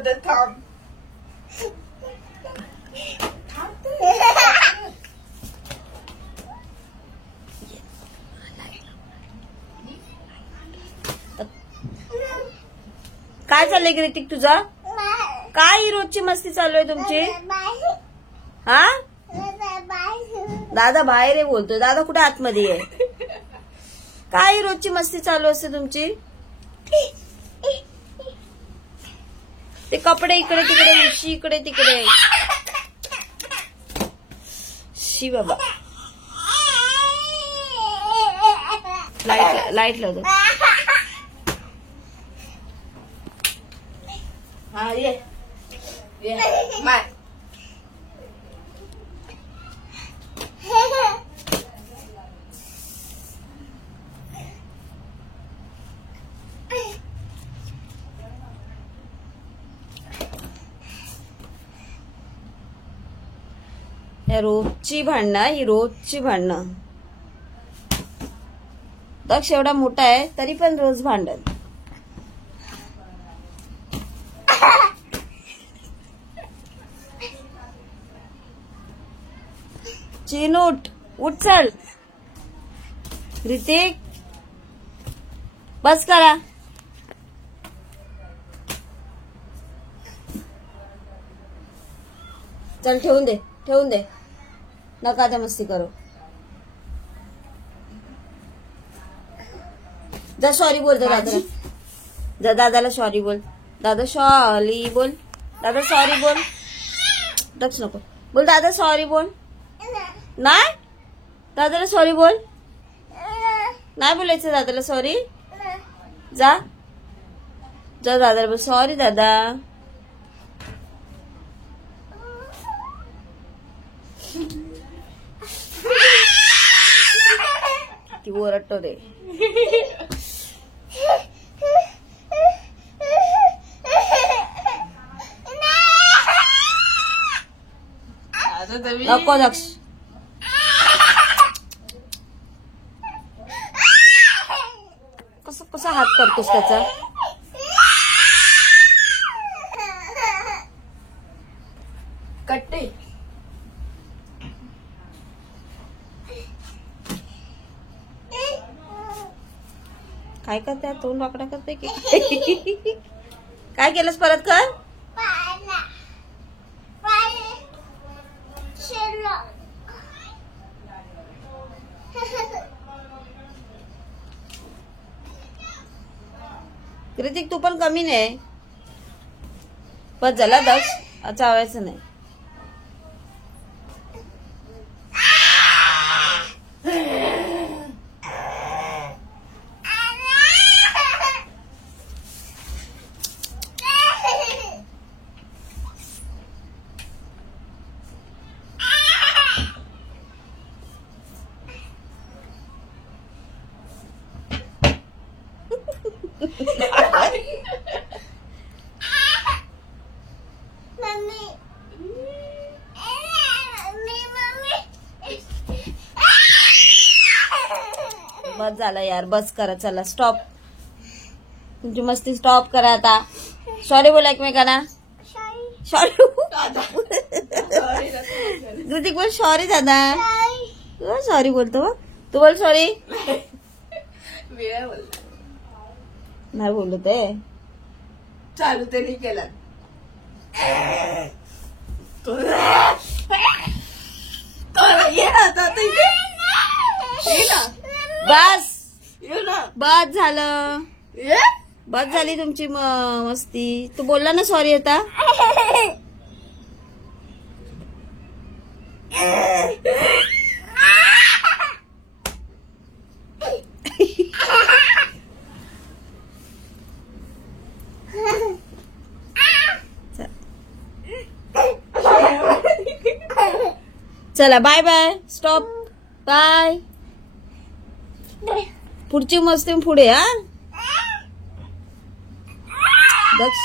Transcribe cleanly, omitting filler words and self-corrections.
होतं थांब. काय चाललंय कृतिक तुझं? काय ही रोजची मस्ती चालू आहे तुमची? हा दादा बाहेर आहे बोलतोय. दादा कुठे आतमध्ये आहे? काय ही रोजची मस्ती चालू असते तुमची? ते कपडे इकडे तिकडे, उशी इकडे तिकडे. शी बाबा. लाईट लावतो. हा ये बाय. रोजची भांडणं, ही रोजची भांडणं. दक्ष एवढा मोठा आहे तरी पण रोज भांडण. चीन उठ चल. ऋतिक बस करा. चल ठेवून दे. नका त्या मस्ती करो. जा सॉरी बोल दादाला. जा दादाला सॉरी बोल. दादा सॉरी बोल. दादा सॉरी बोल. दक्ष नको बोल. दादा सॉरी बोल. नाही दादाला सॉरी बोल. नाही बोलायचं दादाला सॉरी. जा दादाला बोल सॉरी दादा. ती ओरडतो रे. नको दक्ष. कसा हात करतोस त्याचा? कट्टे काय करते? तोंड वाकडा करते की काय केलंस? परत कर. कृतिक तू पण कमी नाही. बस झाला दक्ष. चावायचं नाही. बस झालं यार. बस करा. चला स्टॉप. तुमची मस्ती स्टॉप करा आता. सॉरी बोला एकमेकांना. सॉरी ऋतिक बोल सॉरी दादा. सॉरी बोलतो. तू बोल सॉरी. नाही बोलत आहे. चालू तरी केला. बस झालं. बस झाली तुमची मस्ती. तू बोलला ना सॉरी आता. चला बाय बाय. स्टॉप. बाय. पुढची मस्ती पुढे. हा दक्ष.